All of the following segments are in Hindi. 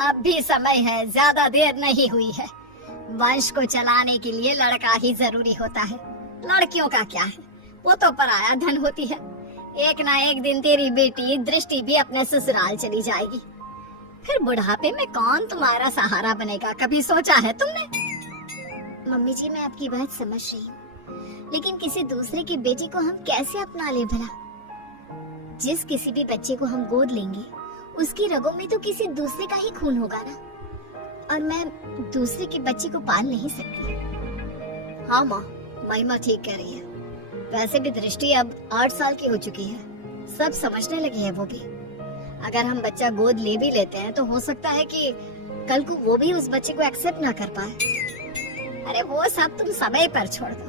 अब भी समय है, ज्यादा देर नहीं हुई है। वंश को चलाने के लिए लड़का ही जरूरी होता है। लड़कियों का क्या है, वो तो पराया धन होती है। एक ना एक दिन तेरी बेटी दृष्टि भी अपने ससुराल चली जाएगी। फिर बुढ़ापे में कौन तुम्हारा सहारा बनेगा, कभी सोचा है तुमने? मम्मी जी, मैं आपकी बात समझ रही हूँ, लेकिन किसी दूसरे की बेटी को हम कैसे अपना ले भला? जिस किसी भी बच्चे को हम गोद लेंगे उसकी रगों में तो किसी दूसरे का ही खून होगा ना, और मैं दूसरे के बच्चे को पाल नहीं सकती। हाँ माँ, महिमा ठीक कह रही है। वैसे भी दृष्टि अब 8 साल की हो चुकी है, सब समझने लगी है वो भी। अगर हम बच्चा गोद ले भी लेते हैं तो हो सकता है कि कल को वो भी उस बच्चे को एक्सेप्ट ना कर पाए। अरे वो सब तुम समय पर छोड़ दो,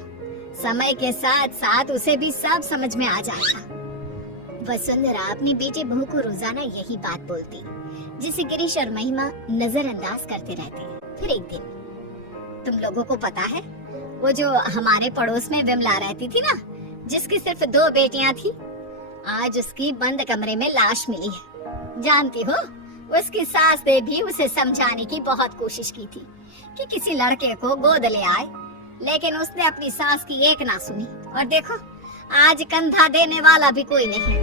समय के साथ साथ उसे भी सब समझ में आ जाएगा। वसुंधरा अपनी बेटे बहू को रोजाना यही बात बोलती, जिसे गिरीश और महिमा नजरअंदाज करते रहते। फिर एक दिन, तुम लोगों को पता है वो जो हमारे पड़ोस में विमला रहती थी ना, जिसकी सिर्फ 2 बेटियां थी, आज उसकी बंद कमरे में लाश मिली है। जानती हो, उसकी सास ने भी उसे समझाने की बहुत कोशिश की थी कि किसी लड़के को गोद ले आए, लेकिन उसने अपनी सास की एक ना सुनी, और देखो आज कंधा देने वाला भी कोई नहीं।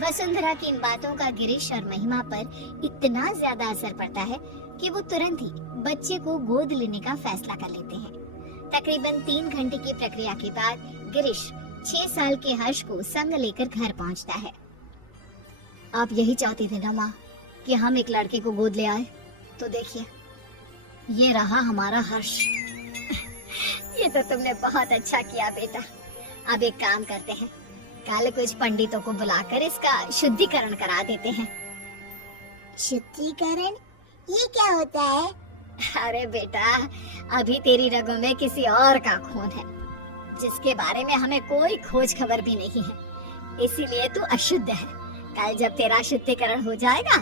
वसुंधरा की इन बातों का गिरीश और महिमा पर इतना ज्यादा असर पड़ता है कि वो तुरंत ही बच्चे को गोद लेने का फैसला कर लेते हैं। तकरीबन 3 घंटे की प्रक्रिया के बाद गिरीश 6 साल के हर्ष को संग लेकर घर पहुंचता है। आप यही चाहती थी ना माँ कि हम एक लड़के को गोद ले आए? तो देखिए, ये रहा हमारा हर्ष। ये तो तुमने बहुत अच्छा किया बेटा। अब एक काम करते हैं, कल कुछ पंडितों को बुलाकर इसका शुद्धिकरण करा देते हैं। शुद्धिकरण? ये क्या होता है? अरे बेटा, अभी तेरी रगों में किसी और का खून है, जिसके बारे में हमें कोई खोज खबर भी नहीं है, इसीलिए तू अशुद्ध है। कल जब तेरा शुद्धिकरण हो जाएगा,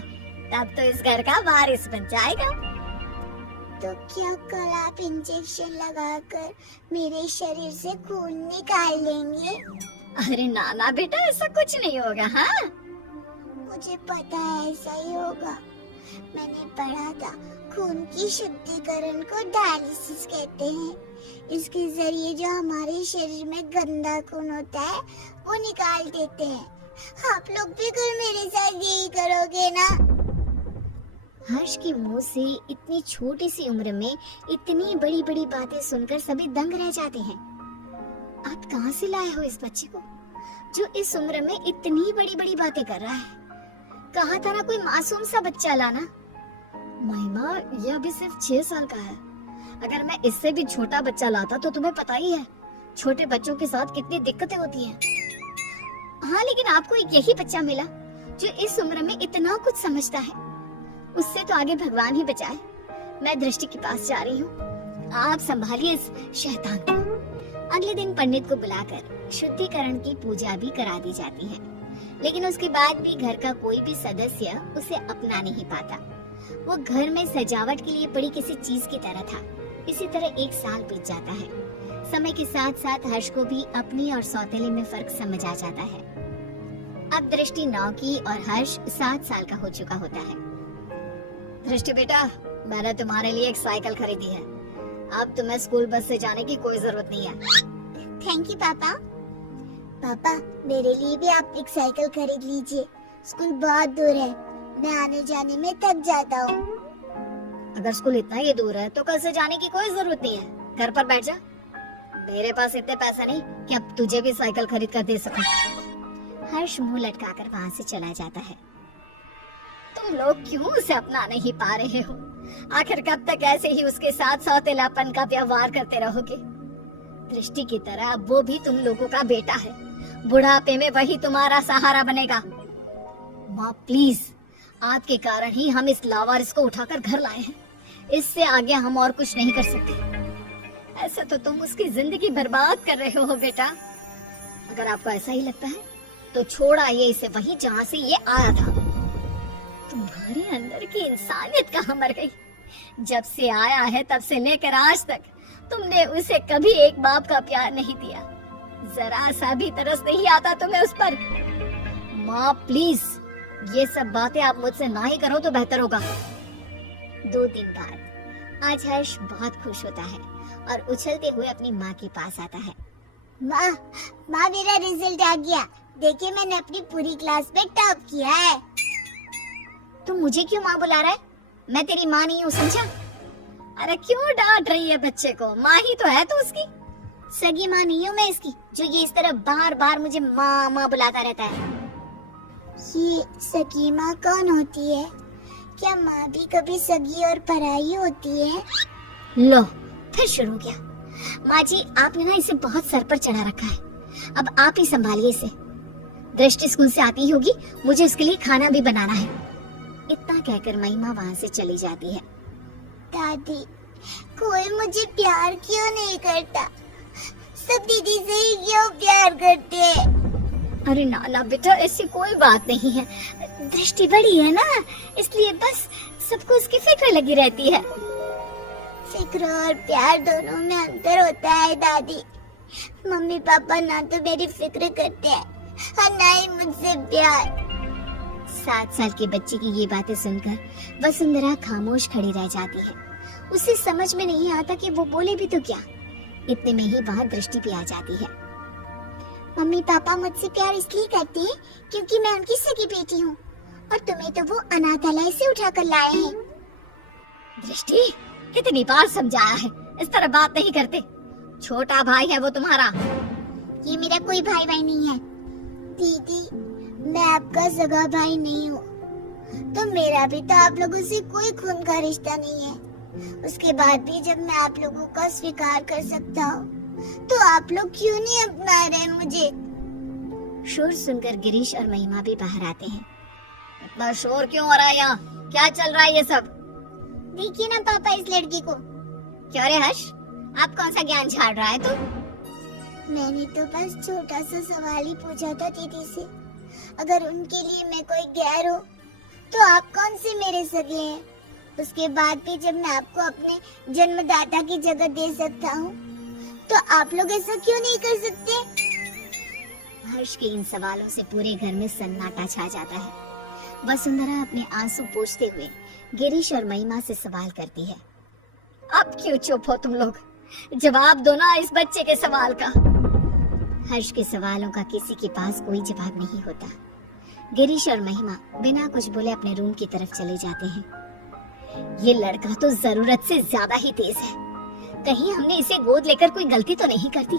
तब तो इस घर का वारिस बन जाएगा। तो क्या कल आप इंजेक्शन लगाकर मेरे शरीर से खून निकाल लेंगे? अरे ना ना बेटा, ऐसा कुछ नहीं होगा। हाँ, मुझे पता है ऐसा ही होगा। मैंने पढ़ा था खून की शुद्धिकरण को डायलिसिस कहते हैं। इसके जरिए जो हमारे शरीर में गंदा खून होता है वो निकाल देते हैं। आप लोग भी कल मेरे साथ यही करोगे ना? हर्ष के मुंह से इतनी छोटी सी उम्र में इतनी बड़ी बड़ी बातें सुनकर सभी दंग रह जाते हैं। आप कहाँ से लाए हो इस बच्चे को जो इस उम्र में इतनी बड़ी बड़ी बातें कर रहा है? कहा था ना कोई मासूम सा बच्चा लाना। महिमा, ये अभी सिर्फ 6 साल का है। अगर मैं इससे भी छोटा बच्चा लाता तो तुम्हें पता ही है छोटे बच्चों के साथ कितनी दिक्कतें होती हैं। हाँ, लेकिन आपको एक यही बच्चा मिला जो इस उम्र में इतना कुछ समझता है। उससे तो आगे भगवान ही बचाए। मैं दृष्टि के पास जा रही हूँ, आप संभालिए इस शैतान को। अगले दिन पंडित को बुलाकर शुद्धिकरण की पूजा भी करा दी जाती है, लेकिन उसके बाद भी घर का कोई भी सदस्य उसे अपना नहीं पाता। वो घर में सजावट के लिए पड़ी किसी चीज की तरह था। इसी तरह 1 साल बीत जाता है। समय के साथ साथ हर्ष को भी अपनी और सौतेले में फर्क समझ आ जाता है। अब दृष्टि 9 की और हर्ष 7 साल का हो चुका होता है। दृष्टि बेटा, मैंने तुम्हारे लिए एक साइकिल खरीदी है। अब तुम्हें स्कूल बस से जाने की कोई जरूरत नहीं है। थैंक यू पापा। पापा, मेरे लिए भी आप एक साइकिल खरीद लीजिए। स्कूल बहुत दूर है, मैं आने जाने में थक जाता हूँ। अगर स्कूल इतना ही दूर है तो कल से जाने की कोई जरूरत नहीं है, घर पर बैठ जा। मेरे पास इतने पैसे नहीं कि अब तुझे भी साइकिल खरीद कर दे सकूं। हर्ष मुंह लटकाकर वहाँ से चला जाता है। तुम लोग क्यों उसे अपना नहीं पा रहे हो? आखिर कब तक ऐसे ही उसके साथ सौतेलापन का व्यवहार करते रहोगे? दृष्टि की तरह वो भी तुम लोगों का बेटा है। बुढ़ापे में वही तुम्हारा सहारा बनेगा। माँ प्लीज, आपके कारण ही हम इस लावारिस को उठाकर घर लाए हैं। इससे आगे हम और कुछ नहीं कर सकते। ऐसे तो तुम उसकी जिंदगी बर्बाद कर रहे हो बेटा। अगर आपको ऐसा ही लगता है तो छोड़ आइए इसे वहीं जहाँ से ये आया था। तुम्हारे अंदर की इंसानियत कहाँ मर गई? जब से आया है तब से लेकर आज तक तुमने उसे कभी एक बाप का प्यार नहीं दिया। जरा सा भी तरस नहीं आता तुम्हें उस पर। माँ प्लीज, ये सब बातें आप मुझसे ना ही करो तो बेहतर होगा। 2 दिन बाद आज हर्ष बहुत खुश होता है और उछलते हुए अपनी माँ के पास आता है। माँ, मेरा रिजल्ट आ गया। देखिए, मैंने अपनी पूरी क्लास में टॉप किया है। तुम मुझे क्यों माँ बुला रहा है? मैं तेरी माँ नहीं हूँ, समझा? अरे क्यों डांट रही है बच्चे को? माँ ही तो है तू उसकी। सगी माँ नहीं हूँ मैं इसकी, जो ये इस तरह बार बार मुझे माँ माँ बुलाता रहता है। ये सगी माँ कौन होती है? क्या माँ भी कभी सगी और पराई होती है? लो, फिर शुरू हो गया। माँ जी, आपने ना इसे बहुत सर पर चढ़ा रखा है। अब आप ही संभालिए इसे। दृष्टि स्कूल से आती होगी, मुझे उसके लिए खाना भी बनाना है। इतना कहकर महिमा वहाँ से चली जाती है। दादी, कोई मुझे प्यार क्यों नहीं करता? सब दीदी से ही क्यों प्यार करते हैं? अरे ना बेटा, ऐसी कोई बात नहीं है। दृष्टि बड़ी है ना, इसलिए बस सबको उसकी फिक्र लगी रहती है। फिक्र और प्यार दोनों में अंतर होता है दादी। मम्मी पापा ना तो मेरी फिक्र करते हैं और ना ही मुझसे प्यार। 7 साल के बच्चे की ये बातें सुनकर वसुंधरा खामोश खड़ी रह जाती है। उसे समझ में नहीं आता कि वो बोले भी तो क्या। इतने में ही वहाँ दृष्टि भी आ जाती है। मम्मी पापा मुझसे प्यार इसलिए करते हैं क्योंकि मैं उनकी सगी बेटी हूँ और तुम्हें तो वो अनाथालय से उठा कर लाए हैं। दृष्टि, कितनी बार समझाया है, इस तरह बात नहीं करते। छोटा भाई है वो तुम्हारा। ये मेरा कोई भाई नहीं है। दीदी, मैं आपका सगा भाई नहीं हूँ, तो मेरा भी तो आप लोगों से कोई खून का रिश्ता नहीं है। उसके बाद भी जब मैं आप लोगों का स्वीकार कर सकता हूँ, तो आप लोग क्यों नहीं अपना रहे मुझे? शोर सुनकर गिरीश और महिमा भी बाहर आते हैं। इतना शोर क्यों हो रहा है यहाँ? क्या चल रहा है ये सब? देखिए ना पापा इस लड़की को। क्यों रे हर्ष, आप कौन सा ज्ञान झाड़ रहा है तू? मैंने तो बस छोटा सा सवाल ही पूछा था दीदी से। अगर उनके लिए मैं कोई गैर हो, तो आप कौन से मेरे सगे हैं? उसके बाद भी जब मैं आपको अपने जन्मदाता की जगह दे सकता हूँ, तो आप लोग ऐसा क्यों नहीं कर सकते? हर्ष के इन सवालों से पूरे घर में सन्नाटा छा जाता है। वसुंधरा अपने आंसू पोंछते हुए गिरीश और महिमा से सवाल करती है। अब क्यों चुप हो तुम लोग? जवाब दो ना इस बच्चे के सवाल का। हर्ष के सवालों का किसी के पास कोई जवाब नहीं होता। गिरीश और महिमा बिना कुछ बोले अपने रूम की तरफ चले जाते हैं। ये लड़का तो जरूरत से ज्यादा ही तेज है। कहीं हमने इसे गोद लेकर कोई गलती तो नहीं कर दी?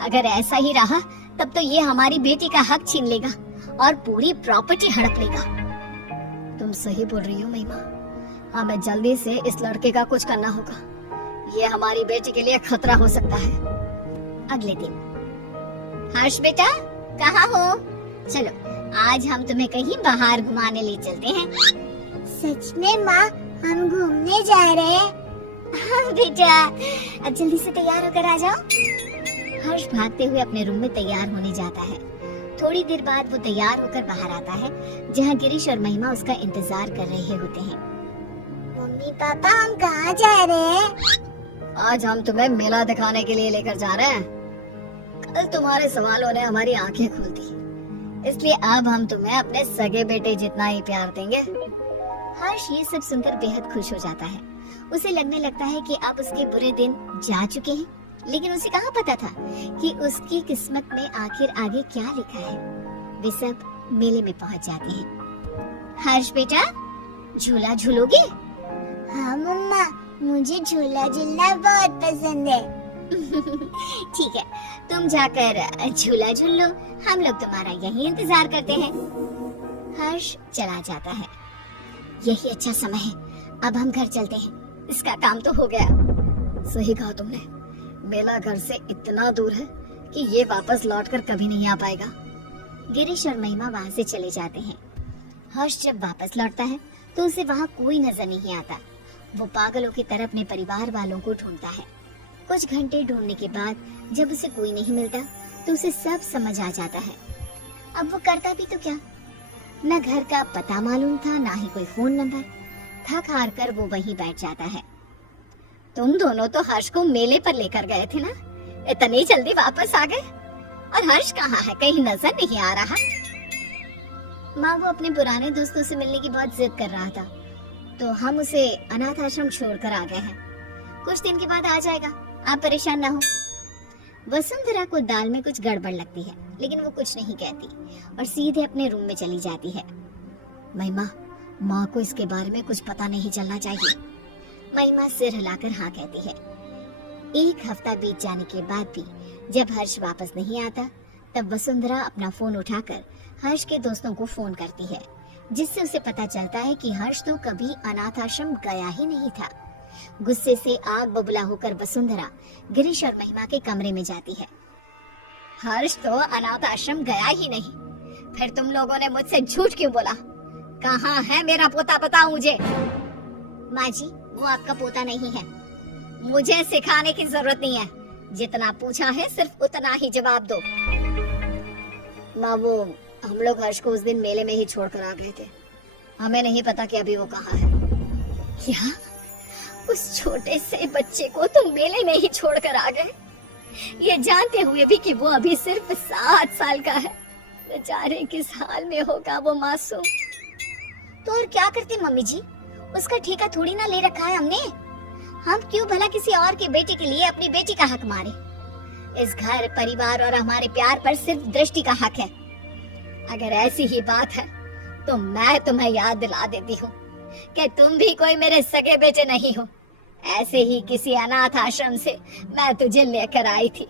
अगर ऐसा ही रहा तब तो ये हमारी बेटी का हक छीन लेगा और पूरी प्रॉपर्टी हड़प लेगा। तुम सही बोल रही हो महिमा। हमें जल्दी से इस लड़के का कुछ करना होगा। ये हमारी बेटी के लिए खतरा हो सकता है। अगले दिन, हर्ष बेटा, कहाँ हो? चलो आज हम तुम्हें कहीं बाहर घुमाने ले चलते हैं। सच में माँ, हम घूमने जा रहे हैं? हाँ बेटा, अब जल्दी से तैयार होकर आ जाओ। हर्ष भागते हुए अपने रूम में तैयार होने जाता है। थोड़ी देर बाद वो तैयार होकर बाहर आता है, जहाँ गिरीश और महिमा उसका इंतजार कर रहे होते हैं। मम्मी पापा, हम कहाँ जा रहे हैं? आज हम तुम्हें मेला दिखाने के लिए लेकर जा रहे हैं। कल तुम्हारे सवालों ने हमारी आंखें खोल दी, इसलिए अब हम तुम्हें अपने सगे बेटे जितना ही प्यार देंगे। हर्ष ये सब सुनकर बेहद खुश हो जाता है। उसे लगने लगता है कि अब उसके बुरे दिन जा चुके हैं, लेकिन उसे कहाँ पता था कि उसकी किस्मत में आखिर आगे क्या लिखा है। वे सब मेले में पहुँच जाते हैं। हर्ष बेटा, झूला झूलोगे? हाँ मम्मा, मुझे झूला झूलना बहुत पसंद है। ठीक है, तुम जाकर झूला झूल लो, हम लोग तुम्हारा यही इंतजार करते हैं। हर्ष चला जाता है। यही अच्छा समय है, अब हम घर चलते हैं। इसका काम तो हो गया। सही कहा तुमने, मेला घर से इतना दूर है कि ये वापस लौटकर कभी नहीं आ पाएगा। गिरीश और महिमा वहाँ से चले जाते हैं। हर्ष जब वापस लौटता है तो उसे वहाँ कोई नजर नहीं आता। वो पागलों की तरह अपने परिवार वालों को ढूंढता है। कुछ घंटे ढूंढने के बाद जब उसे कोई नहीं मिलता तो उसे सब समझ आ जाता है। अब वो करता भी तो क्या? न घर का पता मालूम था, ना ही कोई फोन नंबर। थक हार कर वो वहीं बैठ जाता है। तुम दोनों तो हर्ष को मेले पर लेकर गए थे ना? इतनी जल्दी वापस आ गए? और हर्ष कहाँ है? कहीं नजर नहीं आ रहा। माँ, वो अपने पुराने दोस्तों से मिलने की बहुत जिद कर रहा था, तो हम उसे अनाथ आश्रम छोड़कर आ गए हैं। कुछ दिन के बाद आ जाएगा, आप परेशान ना हो। वसुंधरा को दाल में कुछ गड़बड़ लगती है, लेकिन वो कुछ नहीं कहती और सीधे अपने रूम में चली जाती है। महिमा, माँ को इसके बारे में कुछ पता नहीं चलना चाहिए। महिमा सिर हिलाकर हाँ कहती है। एक हफ्ता बीत जाने के बाद भी जब हर्ष वापस नहीं आता, तब वसुंधरा अपना फोन उठाकर हर्ष के दोस्तों को फोन करती है, जिससे उसे पता चलता है कि हर्ष तो कभी अनाथ आश्रम गया ही नहीं था। गुस्से से आग बबूला होकर वसुंधरा गिरीश और महिमा के कमरे में जाती है। हर्ष तो अनाथ आश्रम गया ही नहीं, फिर तुम लोगों ने मुझसे झूठ क्यों बोला? कहाँ है मेरा पोता, बताओ मुझे। माँ जी, वो आपका पोता नहीं है। मुझे सिखाने की जरूरत नहीं है, जितना पूछा है सिर्फ उतना ही जवाब दो। माँ, वो हम लोग हर्ष को उस दिन मेले में ही छोड़कर आ गए थे, हमें नहीं पता कि अभी वो कहाँ है। क्या? उस छोटे से बच्चे को तुम मेले में ही छोड़कर आ गए, ये जानते हुए भी कि वो अभी सिर्फ 7 साल का है। बेचारे किस हाल में होगा वो मासूम। तो और क्या करते मम्मी जी, उसका ठेका थोड़ी ना ले रखा है हमने। हम क्यों भला किसी और के बेटे के लिए अपनी बेटी का हक मारे। इस घर, परिवार और हमारे प्यार पर सिर्फ दृष्टि का हक है। अगर ऐसी ही बात है तो मैं तुम्हें याद दिला देती हूँ कि तुम भी कोई मेरे सगे बेटे नहीं हो। ऐसे ही किसी अनाथ आश्रम से मैं तुझे लेकर आई थी।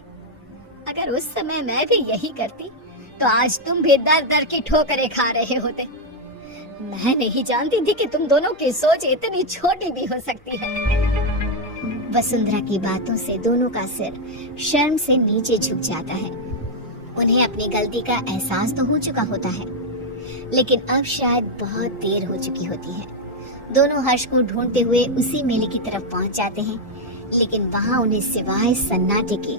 अगर उस समय मैं भी यही करती तो आज तुम भी दर दर की ठोकरें खा रहे होते। मैं नहीं जानती थी कि तुम दोनों की सोच इतनी छोटी भी हो सकती है। वसुंधरा की बातों से दोनों का सिर शर्म से नीचे झुक जाता है। उन्हें अपनी गलती का एहसास तो हो चुका होता है, लेकिन अब शायद बहुत देर हो चुकी होती है। दोनों हर्ष को ढूंढते हुए उसी मेले की तरफ पहुंच जाते हैं, लेकिन वहां उन्हें सिवाय सन्नाटे के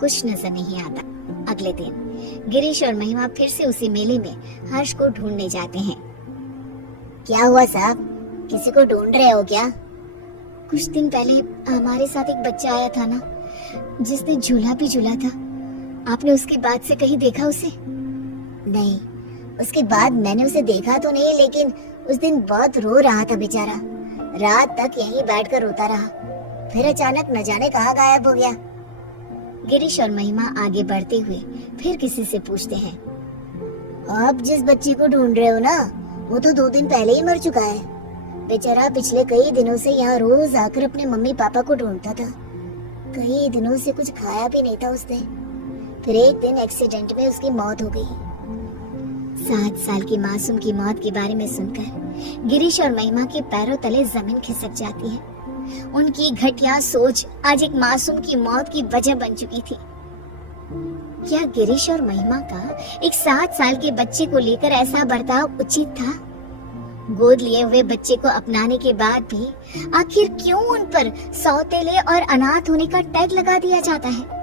कुछ नजर नहीं आता। अगले दिन गिरीश और महिमा फिर से उसी मेले में हर्ष को ढूंढने जाते हैं। क्या हुआ साहब, किसी को ढूंढ रहे हो क्या? कुछ दिन पहले हमारे साथ एक बच्चा आया था ना, जिसने झूला भी झूला था। आपने उसके बाद से कहीं देखा उसे? नहीं, उसके बाद मैंने उसे देखा तो नहीं, लेकिन उस दिन बहुत रो रहा था बेचारा। रात तक यहीं बैठकर रोता रहा, फिर अचानक न जाने कहाँ गायब हो गया। गिरीश और महिमा आगे बढ़ते हुए फिर किसी से पूछते हैं, आप जिस बच्चे को ढूंढ रहे हो ना, वो तो 2 दिन पहले ही मर चुका है। बेचारा पिछले कई दिनों से यहाँ रोज आकर अपने मम्मी पापा को ढूंढता था। कई दिनों से कुछ खाया भी नहीं था उसने। फिर एक दिन एक्सीडेंट में उसकी मौत हो गई। 7 साल की मासूम की मौत के बारे में सुनकर गिरीश और महिमा के पैरों तले जमीन खिसक जाती है। उनकी घटिया सोच आज एक मासूम की मौत की वजह बन चुकी थी। क्या गिरीश और महिमा का एक 7 साल के बच्चे को लेकर ऐसा बर्ताव उचित था? गोद लिए हुए बच्चे को अपनाने के बाद भी आखिर क्यों उन पर सौतेले और अनाथ होने का टैग लगा दिया जाता है?